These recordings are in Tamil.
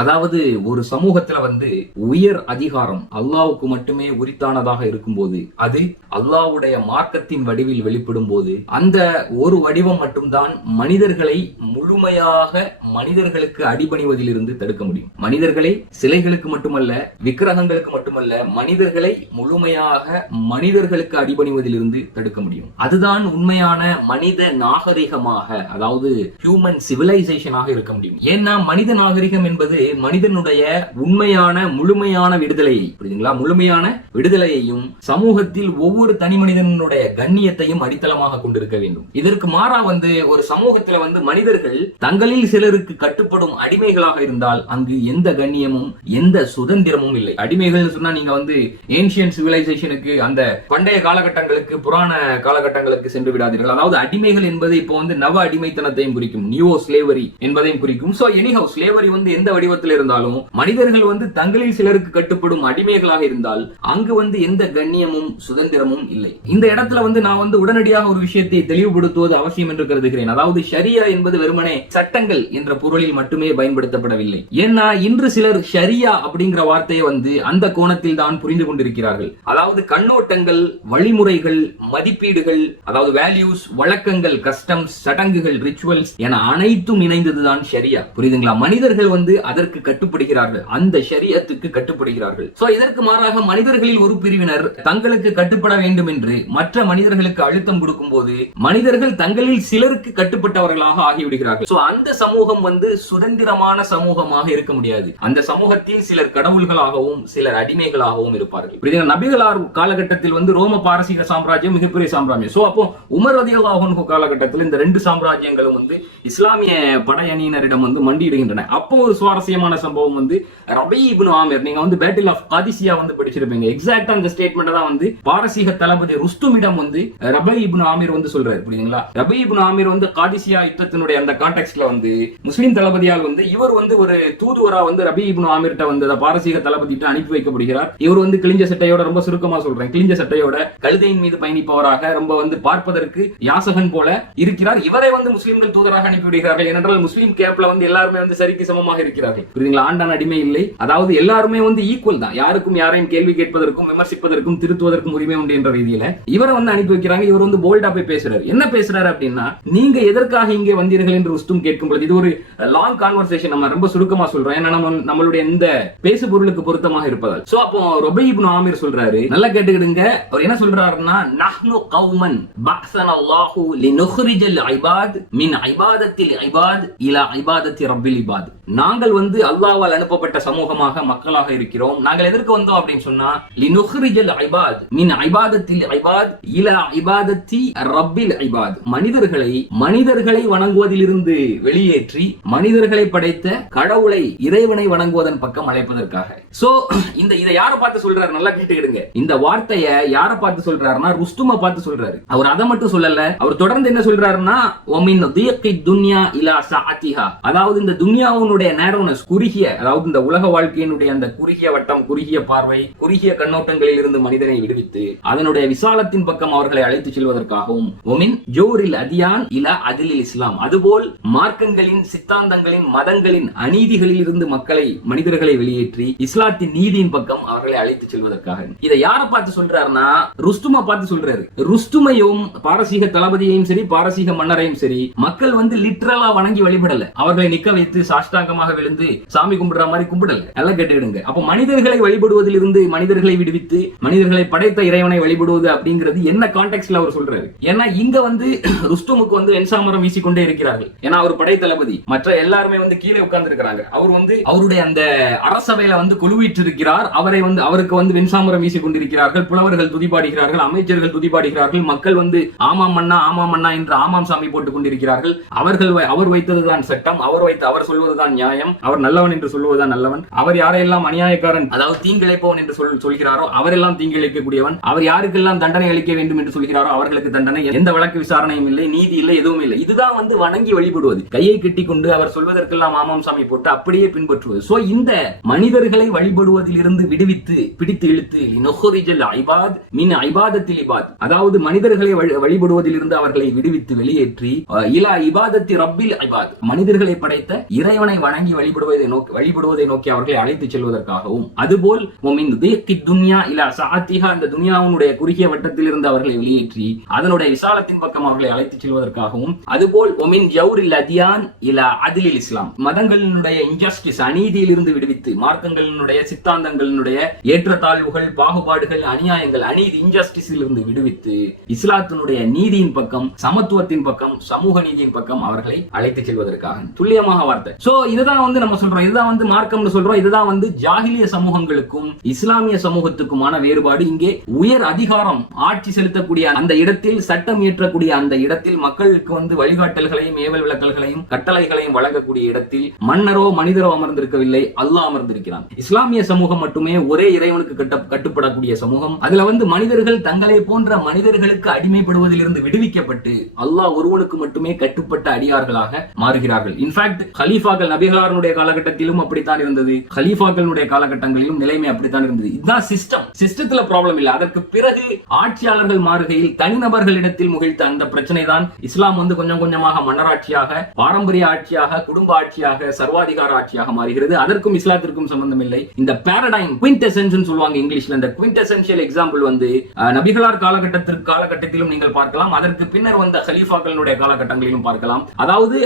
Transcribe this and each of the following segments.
அதாவது ஒரு சமூகத்துல வந்து உயர் அதிகாரம் அல்லாவுக்கு மட்டுமே உரித்தானதாக இருக்கும்போது அது அல்லாவுடைய மார்க்கத்தின் வடிவில் வெளிப்படும் போது அந்த ஒரு வடிவம் மட்டும்தான் மனிதர்களை முழுமையாக மனிதர்களுக்கு அடிபணிவதிலிருந்து தடுக்க முடியும். மனிதர்களை சிலைகளுக்கு மட்டுமல்ல விக்கிரகங்களுக்கு மட்டுமல்ல மனிதர்களை முழுமையாக மனிதர்களுக்கு அடிபணிவதிலிருந்து தடுக்க முடியும். அதுதான் உண்மையான மனித நாகரிகமாக அதாவது ஹியூமன் சிவிலைசேஷனாக இருக்க முடியும். ஏன்னா மனித நாகரிகம் என்பது மனிதனுடைய உண்மையான முழுமையான விடுதலையை புரியுதுங்களா? முழுமையான விடுதலையையும் சமூகத்தில் ஒவ்வொரு தனி மனிதனுடைய கண்ணியத்தையும் அடித்தளமாக கொண்டிருக்க வேண்டும். இதற்கு மாறா வந்து ஒரு சமூகத்துல வந்து மனிதர்கள் தங்களில் சிலருக்கு கட்டுப்படும் அடிமைகளாக இருந்தால் அங்கு எந்த கண்ணியமும் எந்த சுதந்திரமும் இல்லை. அடிமைகள் சொன்னா நீங்க வந்து ஏன்ஷியன் சிவிலைசேஷனுக்கு அந்த பண்டைய காலகட்டங்களுக்கு புராண காலகட்டங்களுக்கு சென்று விடாதீர்கள். அதாவது அடிமைகள் என்பது இப்போ வந்து நவ அடிமைத்தனத்தையும் குறிக்கும் நியூ ஸ்லேவரி என்பதையும் குறிக்கும். சோ எனிஹவ் ஸ்லேவரி வந்து எந்த வடிவத்தில் உலகத்தில் இருந்தாலும் மனிதர்கள் வந்து தங்களில் சிலருக்கு கட்டுப்படும் அடிமைகளாக இருந்தால் அங்கு வந்து எந்த கண்ணியமும் சுதந்திரமும் இல்லை. இந்த இடத்துல வந்து நான் வந்து உடனடியாக ஒரு விஷயத்தை தெளிவுபடுத்துவது அவசியம் என்று கருதுகிறேன். அதாவது ஷரியா என்பது வெறுமனே சட்டங்கள் என்ற பொருளில் மட்டுமே பயன்படுத்தப்படவில்லை. ஏன்னா இன்று சிலர் ஷரியா அப்படிங்கிற வார்த்தையை வந்து அந்த கோணத்தில் தான் புரிந்து கொண்டிருக்கிறார்கள். அதாவது கண்ணோட்டங்கள் வழிமுறைகள் மதிப்பீடுகள் அதாவது வேல்யூஸ் வழக்கங்கள் கஸ்டம்ஸ் சடங்குகள் ரிச்சுவல்ஸ் என அனைத்தும் இணைந்ததுதான் ஷரியா. புரியுதுங்களா? மனிதர்கள் வந்து அதற்கு கட்டுப்படுகிறார்கள். அந்த ஷரியத்துக்கு கட்டுப்படுகிறார்கள். சோ இதற்கு மாறாக மனிதர்களில் ஒரு பிரிவினர் தங்களுக்கு கட்டுப்பட வேண்டும் என்று மற்ற மனிதர்களுக்கு அழுத்தம் கொடுக்கும் போது மனிதர்கள் தங்களில் சிலருக்கு கட்டுப்பட்டவர்களாக ஆகிவிடுகிறார்கள். சோ அந்த சமூகம் வந்து சுதந்திரமான சமூகமாக இருக்க முடியாது. அந்த சமூகத்தில் சிலர் கடவுள்களாகவும் சிலர் அடிமைகளாகவும் இருப்பார்கள். நபிகளார் காலகட்டத்தில் வந்து ரோம பாரசீக சாம்ராஜ்யம் மிகப்பெரிய சாம்ராஜ்யம். சோ அப்போ உமர் ரதியல்லாஹு காலகட்டத்தில் இந்த ரெண்டு சாம்ராஜ்யங்களும் வந்து இஸ்லாமிய படையணியினரிடம் வந்து மண்டியிடுகின்றன. அப்போ ஒரு சுவாரஸ்யமான சம்பவம் வந்து ரபி இப்னு ஆமீர். நீங்க வந்து பேட்டில் ஆஃப் காதிசியா வந்து படிச்சிருப்பீங்க. எக்ஸாக்டா அந்த ஸ்டேட்மெண்ட் தான் வந்து பாரசீக தளபதி ருஸ்துமிடம் வந்து ரபி இப்னு ஆமீர் வந்து சொல்றாரு. புரியுதுங்களா? ரபி இப்னு வந்து காதிசியா யுத்தத்தினுடைய அந்த கான்டெக்ட்ல வந்து முஸ்லீம் தளபதியால் வந்து இவர் வந்து ஒரு தூதுவரா வந்து ரபி இப்னு ஆமீர்கிட்ட வந்து பாரசீக தளபதி அனுப்பி வைக்கப்படுகிறார். இவர் வந்து கிழிஞ்ச சட்டையோட ரொம்ப சுருக்கமா சொல்றேன். கிழிஞ்ச சட்டையோட கழுதையின் மீது பயணிப்பவராக ரொம்ப வந்து பார்ப்பதற்கு யாசகன் போல இருக்கிறார். இவரை வந்து முஸ்லீம்கள் தூதராக அனுப்பி விடுகிறார்கள். ஏனென்றால் முஸ்லீம் கேப்ல வந்து எல்லாருமே வந்து சரிக்கு சமமாக இருக்கிறார்கள். புரியுதுங்களா? ஆண்டான் அடிமை இல்லை. அதாவது எல்லாருமே வந்து ஈக்குவல் தான். யாருக்கும் யாரையும் கேள்வி கேட்பதற்கும் விமர்சிப்பதற்கும் திருத்துவதற்கும் உரிமை உண்டு என்ற ரீதியில இவரை வந்து அனுப்பி வைக்கிறாங்க. இவர் வந்து போல்டா போய் பேசுறாரு. என்ன பேசுறாரு அப்படின்னா நீங்க எதற்காக இங்கே வந்தீர்கள் என்று உஸ்தும் கேட்கும் பொழுது இது ஒரு லாங் கான்வர்சேஷன் நம்ம ரொம்ப சுருக்கமா சொல்றோம். ஏன்னா நம்ம நம்மளுடைய இந்த பேசு பொருளுக்கு பொருத்தமாக இருப்பதால். சோ அப்போ ரொபை இப்னு ஆமிர் சொல்றாரு. நல்லா கேட்டுக்கிடுங்க. அவர் என்ன சொல்றாருன்னா நஹ்னு கௌமன் பஅஸன அல்லாஹு லினுஹ்ரிஜல் ஐபாத் மின் ஐபாதத்தில் ஐபாத் இலா ஐபாதத்தி ரப்பில் இபாத். நாங்கள் வந்து அல்லாஹ்வால் அனுப்பப்பட்ட சமூகமாக மக்களாக இருக்கிறோம். நாங்கள் எதற்கு வந்தோம் அப்படின்னு சொன்னா லினுஹ்ரிஜல் ஐபாத் மின் ஐபாதத்தில் ஐபாத் இல ஐபாதத்தி ரப்பில் ஐபாத். மனிதர்களை மனிதர்களை வணங்குவதிலிருந்து வெளியேற்றி மனிதர்களை படைத்த கடவுளை இறைவனை வணங்குவதன் பக்கம் அழைப்பதற்காக. சோ இந்த இதை யார பார்த்து சொல்றாரு? நல்லா கேட்டுக்கிடுங்க. இந்த வார்த்தைய யாரை பார்த்து சொல்றாருன்னா ருஸ்துமா பார்த்து சொல்றாரு. அவர் அதை மட்டும் சொல்லல. அவர் தொடர்ந்து என்ன சொல்றாருன்னா ஒமின் துன்யா இலா சாத்திஹா அதாவது இந்த துன்யாவுனுடைய நேரம் குறுகிய அதாவது இந்த உலக வாழ்க்கையினுடைய அந்த குறுகிய வட்டம் குறுகிய பார்வை குறுகிய கண்ணோட்டங்களில் இருந்து மனிதனை விடுவித்து அதனுடைய விசாலத்தின் பக்கம் அவர்களை அழைத்துச் செல்வதற்காகவும் ஒமின் ஜோரில் அதியான் இல அதிலில் இஸ்லாம். அதுபோல் மார்க்கங்களின் சித்தாந்தங்களின் மதங்களின் அநீதிகளில் இருந்து மக்களை மனிதர்களை வெளியேற்றி இஸ்லாத்தின் நீதியின் பக்கம் அவர்களை அழைத்துச் செல்வதற்காக. இதை யாரை பார்த்து சொல்றாருன்னா ருஸ்துமா பார்த்து சொல்றாரு. ருஸ்துமையும் பாரசீக தளபதியையும் சரி பாரசீக மன்னரையும் சரி மக்கள் வந்து லிட்ரலா வணங்கி வழிபடல. அவர்களை நிக்க வைத்து சாஷ்டாங்கமாக விழுந்து சாமி கும்பிடுற மாதிரி கும்பிடல. நல்லா கேட்டுக்கிடுங்க. அப்ப மனிதர்களை வழிபடுவதில் இருந்து மனிதர்களை விடுவித்து மனிதர்களை படைத்த இறைவனை வழிபடுவது அப்படிங்கிறது என்ன கான்டெக்ட்ல அவர் சொல்றாரு? ஏன்னா இங்க வந்து ருஸ்துமுக்கு வந்து என்சாமரம் வீசிக்கொண்டே இருக்கிறார்கள். ஏன்னா அவர் படை தளபதி. மற்ற எல்லாருமே வந்து கீழே உட்கார்ந்து இருக்கிறாங்க அவர் வந்து அவருடைய அந்த அரசவையில வந்து குழுவிட்டு இருக்கிறார் அவரை வந்து அவருக்கு வந்து வெண்சாமரம் வீசி கொண்டிருக்கிறார்கள் புலவர்கள் துதிப்பாடுகிறார்கள் அமைச்சர்கள் துதிப்பாடுகிறார்கள் மக்கள் வந்து ஆமாம் மன்னா ஆமாம் மன்னா என்று ஆமாம் சாமி போட்டுக் கொண்டிருக்கிறார்கள் அவர்கள் அவர் வைத்ததுதான் சட்டம். அவர் வைத்து அவர் சொல்வதுதான் நியாயம். அவர் நல்லவன் என்று சொல்லுவதுதான் நல்லவன். அவர் யாரையெல்லாம் அநியாயக்காரன் அதாவது தீங்கிழைப்பவன் என்று சொல் சொல்கிறாரோ அவரெல்லாம் தீங்கிழைக்கக்கூடியவன். அவர் யாருக்கெல்லாம் தண்டனை அளிக்க வேண்டும் என்று சொல்கிறாரோ அவர்களுக்கு தண்டனை. எந்த வழக்கு விசாரணையும் இல்லை நீதி இல்லை எதுவும் இல்லை. இதுதான் வந்து வணங்கி வழிபடுவது. கையை கட்டி கொண்டு அவர் சொல்வதற்கெல்லாம் ஆமாம் சாமி போட்டு அப்படியே பின்பற்றுவது. சோ இந்த மனிதர்களை வழிபடுவதில் இருந்து விடுவித்து பிடித்து இழுத்து லினுஹ்ரிஜல் ஐபாத் மின் ஐபாதத்தில் இபாத். அதாவது மனிதர்களை வழி- வழிபடுவதில் இருந்து அவர்களை விடுவித்து வெளியேற்றி இலா இபாதத்தி ரப்பில் ஐபாத். மனிதர்களை படைத்த இறைவனை வணங்கி வழிபடுவது வழிபடுவதை நோக்கி வழிபடுவதை நோக்கி அவர்களை அழைத்துச் செல்வதற்காகவும் அதுபோல் ஒமின் துன்யா இல்ல சாத்திகா அந்த துனியாவுடைய குறுகிய வட்டத்தில் இருந்து அவர்களை வெளியேற்றி அதனுடைய விசாலத்தின் பக்கம் அவர்களை அழைத்துச் செல்வதற்காகவும் அதுபோல் ஒமின் ஜவுரில் அதியான் இல்ல அதிலில் இஸ்லாம். மதங்களினுடைய இன்ஜஸ்டிஸ் அநீதியில் இருந்து விடுவித்து மார்க்கங்களினுடைய சித்தாந்தங்களினுடைய ஏற்றத்தாழ்வுகள் பாகுபாடுகள் அநியாயங்கள் அநீதி இன்ஜஸ்டிஸில் இருந்து விடுவித்து இஸ்லாத்தினுடைய நீதியின் பக்கம் சமத்துவத்தின் பக்கம் சமூக நீதியின் பக்கம் அவர்களை அழைத்துச் செல்வதற்காக. துல்லியமாக வார்த்தை. சோ இதுதான் வந்து நம்ம சொல்றோம். இதுதான் வந்து மார்க்கம்னு சொல்றோம். இதுதான் வந்து ஜாகிலிய சமூகங்களுக்கும் இஸ்லாமிய சமூகத்துக்குமான வேறுபாடு. இங்கே உயர் அதிகாரம் ஆட்சி செலுத்தக்கூடிய அந்த இடத்தில் சட்டம் இயற்றக்கூடிய அந்த இடத்தில் மக்களுக்கு வந்து வழிகாட்டல்களையும் ஏவல் விளக்கல்களையும் கட்டளைகளையும் வழங்கக்கூடிய இடத்தில் மன்னரோ மனிதரோ அமர்ந்திருக்கவில்லை. அல்லாஹ் அமர்ந்திருக்கிறான். இஸ்லாமிய சமூகம் மட்டுமே ஒரே இறைவனுக்கு கட்ட கட்டுப்படக்கூடிய சமூகம். அதுல வந்து மனிதர்கள் தங்களை போன்ற மனிதர்களுக்கு அடிமைப்படுவதிலிருந்து விடுவிக்கப்பட்டு அல்லாஹ் ஒருவனுக்கு மட்டுமே கட்டுப்பட்ட அடியார்களாக மாறுகிறார்கள். இன்ஃபேக்ட் ஹலீஃபாக்கள் நபிகளாருடைய காலகட்டத்திலும் அப்படித்தான் இருந்தது. ஹலீஃபாக்களுடைய காலகட்டங்களிலும் நிலைமை அப்படித்தான் இருந்தது. இதுதான் சிஸ்டம் சிஸ்டத்துல ப்ராப்ளம் இல்லை. அதற்கு பிறகு ஆட்சியாளர்கள் மாறுகையில் தனிநபர்களிடத்தில் முகிழ்த்த அந்த பிரச்சனை தான் இஸ்லாம் வந்து கொஞ்சம் கொஞ்சமாக மன்னராட்சியாக பாரம்பரிய ஆட்சியாக குடும்ப ஆட்சியாக சர்வாதிகார ஆட்சியாக மாறுகிறது. அதற்கும் இஸ்லாத்திற்கும் சம்பந்தம் இல்லை. இந்த பேரடைம் குவிண்டெசன்ஸ் சொல்லுவாங்க இங்கிலீஷ்ல. இந்த குவிண்டெசென்ஷியல் எக்ஸாம்பிள் வந்து நபிகளார் காலகட்டத்திற்கு காலகட்டத்திலும் நீங்கள் பார்க்கலாம். அதற்கு பின்னர் வந்த ஹலீஃபாக்களுடைய காலகட்டங்களிலும் பார்க்கலாம். அதாவது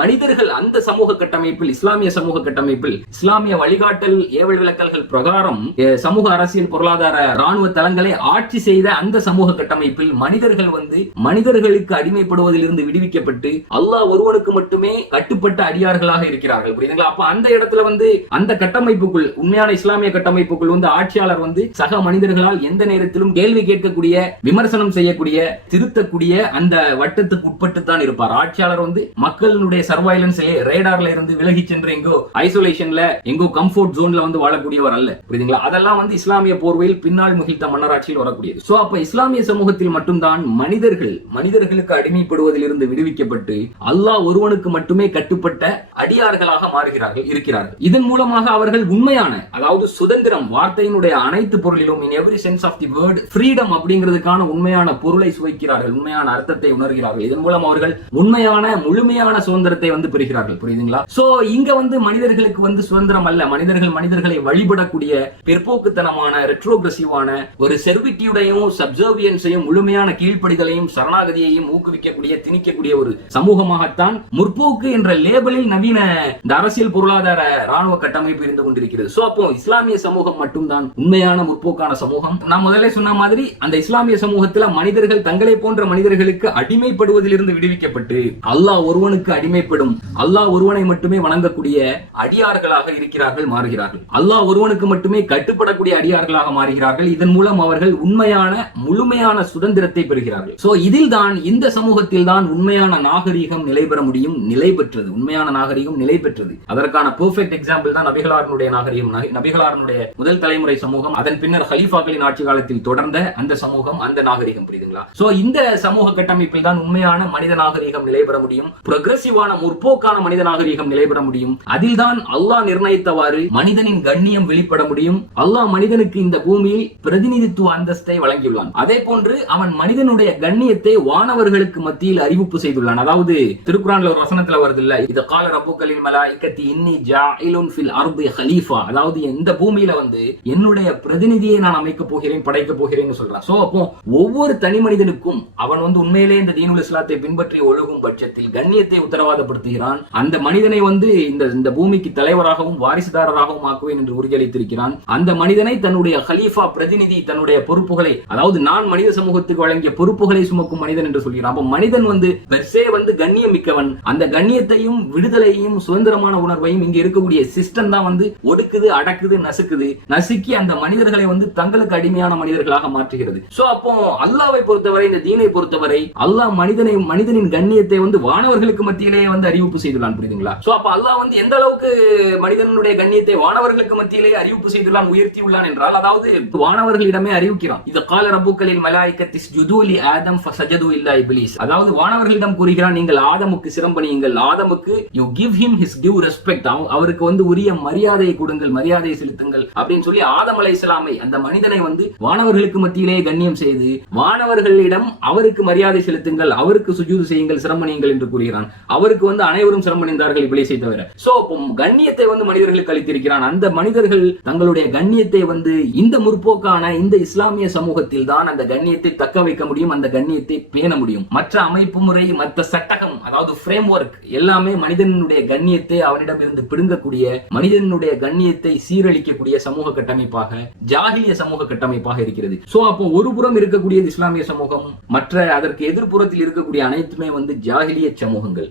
மனிதர்கள் அந்த சமூக கட்டமைப்பில் இஸ்லாமிய சமூக கட்டமைப்பில் இஸ்லாமிய வழிகாட்டல் ஏவல் விளக்கல்கள் பிரகாரம் சமூக அரசியல் பொருளாதார ராணுவ தளங்களை ஆட்சி செய்த அந்த சமூக கட்டமைப்பில் மனிதர்கள் வந்து மனிதர்களுக்கு அடிமைப்படுவதிலிருந்து விடுவிக்கப்பட்டு அல்லாஹ் ஒருவனுக்கு மட்டுமே கட்டுப்பட்ட அடியார்களாக இருக்கிறார்கள். புரியுதுங்களா? அப்ப அந்த இடத்துல வந்து அந்த கட்டமைப்புக்குள் உண்மையான இஸ்லாமிய கட்டமைப்புக்குள் வந்து ஆட்சியாளர் வந்து சக மனிதர்களால் எந்த நேரத்திலும் கேள்வி கேட்கக்கூடிய விமர்சனம் செய்யக்கூடிய திருத்தக்கூடிய அந்த வட்டத்துக்கு உட்பட்டு தான் இருப்பார். ஆட்சியாளர் வந்து மக்களுடைய சர்வைலன்ஸ் ரேடார்ல இருந்து விலகி சென்று எங்கோ ஐசோலேஷன்ல எங்கோ கம்ஃபர்ட் ஜோன்ல வந்து வாழக்கூடியவர் அல்ல. புரியுதுங்களா? அதெல்லாம் வந்து இஸ்லாமிய போர்வையில் பின்னால் முகிழ்த்த மன்னராட்சியில் வரக்கூடியது. சோ அப்ப இஸ்லாமிய சமூகத்தில் மட்டும்தான் மனிதர்கள் மனிதர்களுக்கு அடிமைப்படுவதிலிருந்து விடுவிக்கப்பட்டு அல்லாஹ் ஒருவனுக்கு மட்டுமே கட்டுப்பட்ட அடியார்களாக மாறுகிறார்கள் இருக்கிறார்கள். இதன் மூலமாக அவர்கள் உண்மையான அதாவது சுதந்திரம் வார்த்தையினுடைய அனைத்து பொருளிலும் in every sense of the word freedom அப்படிங்கிறதுக்கான உண்மையான பொருளை சுவைக்கிறார்கள் உண்மையான அர்த்தத்தை உணர்கிறார்கள். இதன் மூலம் அவர்கள் உண்மையான முழுமையான சுதந்திரத்தை வந்து பெறுகிறார்கள். புரியுதுங்களா? சோ இங்க வந்து மனிதர்களுக்கு வந்து சுதந்திரம் அல்ல. மனிதர்கள் மனிதர்களை வழிபடக்கூடிய பிற்போக்குத்தனமான ரெட்ரோகிரசிவான ஒரு செர்விட்டியுடையும் சப்சர்வியன்ஸையும் முழுமையான கீழ்ப்படிதலையும் சரணாகதியையும் ஊக்குவிக்கக்கூடிய திணிக்கக்கூடிய ஒரு சமூகமாகத்தான் முற்போக்கு என்ற லேபலில் நவீன இந்த அரசியல் பொருளாதார ராணுவ கட்டமைப்பு இருந்து கொண்டிருக்கிறது. சோ அப்போ இஸ்லாமிய சமூகம் மட்டும்தான் உண்மையான முற்போக்கான சமூகம். நான் முதல்ல சொன்ன மாதிரி அந்த இஸ்லாமிய சமூகத்துல மனிதர்கள் தங்களை போன்ற மனிதர்களுக்கு அடிமைப்படுவதிலிருந்து விடுவிக்கப்பட்டு அல்லாஹ் ஒருவனுக்கு அடிமைப்படும் அல்லாஹ் ஒருவனை மட்டுமே வணங்கக்கூடிய அடியார்களாக இருக்கிறார்கள் மாறுகிறார்கள். அல்லாஹ் ஒருவனுக்கு மட்டுமே கட்டுப்படக்கூடிய அடியார்களாக மாறுகிறார்கள். இதன் மூலம் அவர்கள் உண்மையான முழுமையான சுதந்திரத்தை பெறுகிறார்கள். சோ இதில் தான் இந்த சமூகத்தில் தான் உண்மையான நாகரீகம் நிலை பெற முடியும் நிலை பெற்றது. உண்மையான நாகரீகம் நிலை பெற்றது. அதற்கான பெர்ஃபெக்ட் எக்ஸாம்பிள் தான் நபிகளாரனுடைய நாகரீகம். நபிகளாரனுடைய முதல் தலைமுறை சமூகம் அதன் பின்னர் ஹலீஃபாக்களின் ஆட்சி காலத்தில் தொடர்ந்த அந்த சமூகம் அந்த நாகரீகம் புரியுதுங்களா? சோ இந்த சமூக கட்டமைப்பில் தான் உண்மையான மனித நாகரீகம் நிலை பெற முடியும். Progressive-ஆன முற்போக்கான மனித நாகரீகம் நிலை பெற முடியும். அதில் தான் அல்லாஹ் நிர்ணயித்தவாறு மனிதனின் கண்ணியம் வெளிப்பட முடியும். அல்லாஹ் மனிதனுக்கு இந்த பூமியில் பிரதிநிதித்துவ அந்தஸ்தை வழங்கியுள்ளான். அதே போன்று அவன் மனிதனுடைய கண்ணியத்தை வானவர்களுக்கு மத்தியில் அறிவிப்பு செய்துள்ளான். அதாவது திருக்குறான்ல ஒரு வசனத்துல வருது இல்ல இது கால ரப்புக்களின் மலாய்க்கத்தி இன்னி ஜாயிலுன் ஃபில் அர்பு ஹலீஃபா. அதாவது இந்த பூமியில வந்து என்னுடைய பிரதிநிதியை நான் அமைக்க போகிறேன் படைக்க போகிறேன்னு சொல்றான். சோ அப்போ ஒவ்வொரு தனி மனிதனுக்கும் அவன் வந்து உண்மையிலே இந்த தீனுல் இஸ்லாத்தை பின்பற்றி ஒழுகும் பட்சத்தில் கண்ணியத்தை உத்தரவாதப்படுத்துகிறான். அந்த மனிதனை வந்து இந்த இந்த பூமிக்கு தலைவராகவும் வாரிசுதாரராகவும் ஆக்குவேன் என்று உறுதியளித்திருக்கிறான். அந்த மனிதனை தன்னுடைய ஹலீஃபா பிரதிநிதி தன்னுடைய பொறுப்புகளை அதாவது நான் மனித சமூகத்துக்கு வழங்கிய பொறுப்புகளை சுமக்கும் மனிதன் என்று சொல்கிறான். அப்ப மனிதன் வந்து பெர்சே வந்து கண்ணியம் மிக்கவன். அந்த கண்ணியத்தையும் விடுதலையும் சுதந்திரமான உணர்வையும் இங்க இருக்கக்கூடிய சிஸ்டம் தான் வந்து ஒடுக்குது அடக்குது நசுக்குது. நசுக்கி அந்த மனிதர்களை வந்து தங்களுக்கு அடிமையான மனிதர்களாக மாற்றுகிறது. சோ அப்போ அல்லாவை பொறுத்தவரை இந்த தீனை பொறுத்தவரை அல்லாஹ் மனிதனை மனிதனின் கண்ணியத்தை வந்து வானவர்களுக்கு மத்தியிலேயே வந்து அறிவிப்பு செய்துள்ளான் புரியுதுங்களா? சோ அப்ப அல்லாஹ் வந்து எந்த அளவுக்கு மனிதனுடைய கண்ணியத்தை வானவர்களுக்கு மத்தியிலே அறிவிப்பு செய்துள்ளான் உயர்த்தியுள்ளான் என்றால் அதாவது வானவர்களிடமே அறிவிக்கிறான். இது கால ரப்புக்களில் மலாய்க்கத்தி ஜுதூலி ஆதம் சஜது இல்லா இபிலிஸ். அதாவது வானவர்களிடம் கூறுகிறான் நீங்கள் ஆதமுக்கு சிரம்பணியுங்கள் ஆதமுக்கு you give him his give respect அவருக்கு வந்து உரிய மரியாதையை கொடுங்கள் மரியாதையை செலுத்துங்கள். அப்படின்னு சொல்லி ஆதம் அலை இஸ்லாமை அந்த மனிதனை வந்து வானவர்களுக்கு மத்தியிலே கண்ணியம் செய்து வானவர்களிடம் அவருக்கு மரியாதை செலுத்துங்கள் அவருக்கு சுஜூது செய்யுங்கள் சிரமணியுங்கள் என்று கூறுகிறான். அவருக்கு வந்து அனைவரும் சிரமணிந்தார்கள் இப்லீஸை தவிர. சோ கண்ணியத்தை வந்து மனிதர்களுக்கு அளித்திருக்கிறான். அந்த மனிதர்கள் தங்களுடைய கண்ணியத்தை வந்து இந்த முற்போக்கான இந்த இஸ்லாமிய சமூகத்தில் தான் அந்த கண்ணியத்தை தக்க வைக்க முடியும் அந்த கண்ணியத்தை பேண முடியும். மற்ற அமைப்பு முறை மற்ற சட்டகம் அதாவது ஃப்ரேம் ஒர்க் எல்லாமே மனிதனுடைய கண்ணியத்தை அவனிடமிருந்து பிடுங்கக்கூடிய மனிதனுடைய கண்ணியத்தை சீரழிக்கக்கூடிய சமூக கட்டமைப்பாக ஜாகிலிய சமூக கட்டமைப்பாக இருக்கிறது. சோ அப்போ ஒரு புறம் இருக்கக்கூடியது இஸ்லாமிய சமூகம் மற்ற அதற்கு எதிர்ப்புறத்தில் இருக்கக்கூடிய அனைத்துமே வந்து ஜாகிலிய சமூகங்கள்.